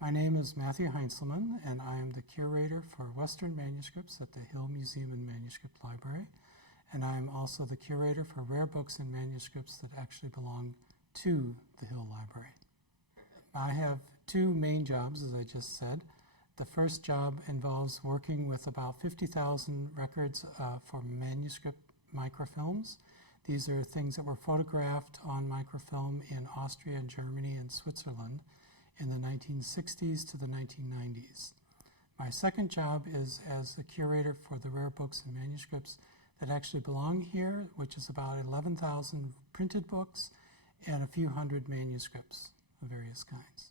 My name is Matthew Heintzelman, and I am the curator for Western manuscripts at the Hill Museum and Manuscript Library. And I am also the curator for rare books and manuscripts that actually belong to the Hill Library. I have two main jobs, as I just said. The first job involves working with about 50,000 records for manuscript microfilms. These are things that were photographed on microfilm in Austria and Germany and Switzerland in the 1960s to the 1990s. My second job is as the curator for the rare books and manuscripts that actually belong here, which is about 11,000 printed books and a few hundred manuscripts of various kinds.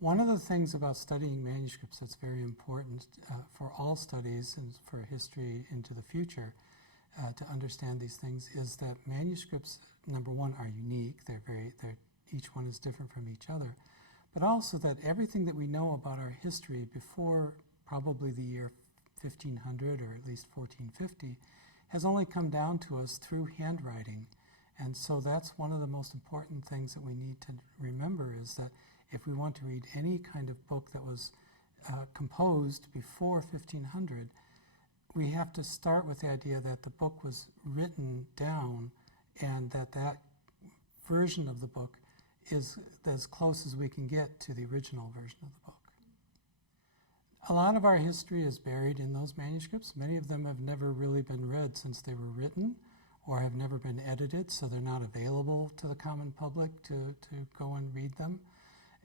One of the things about studying manuscripts that's very important for all studies and for history into the future to understand these things is that manuscripts, number one, are unique. Each one is different from each other, but also that everything that we know about our history before probably the year 1500 or at least 1450 has only come down to us through handwriting. And so that's one of the most important things that we need to remember, is that if we want to read any kind of book that was composed before 1500, we have to start with the idea that the book was written down and that that version of the book is as close as we can get to the original version of the book. A lot of our history is buried in those manuscripts. Many of them have never really been read since they were written, or have never been edited, so they're not available to the common public to go and read them.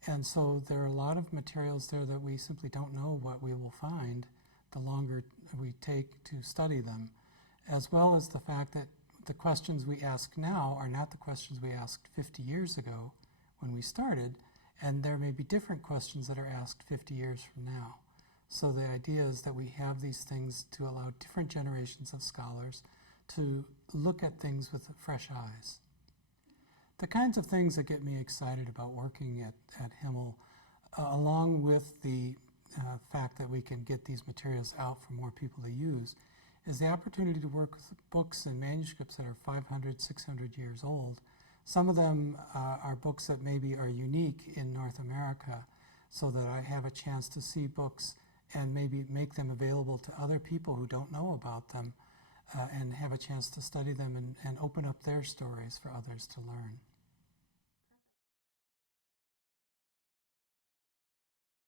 And so there are a lot of materials there that we simply don't know what we will find the longer we take to study them, as well as the fact that the questions we ask now are not the questions we asked 50 years ago when we started, and there may be different questions that are asked 50 years from now. So the idea is that we have these things to allow different generations of scholars to look at things with fresh eyes. The kinds of things that get me excited about working at Himmel, along with the fact that we can get these materials out for more people to use, is the opportunity to work with books and manuscripts that are 500, 600 years old. Some of them are books that maybe are unique in North America, so that I have a chance to see books and maybe make them available to other people who don't know about them, and have a chance to study them and open up their stories for others to learn.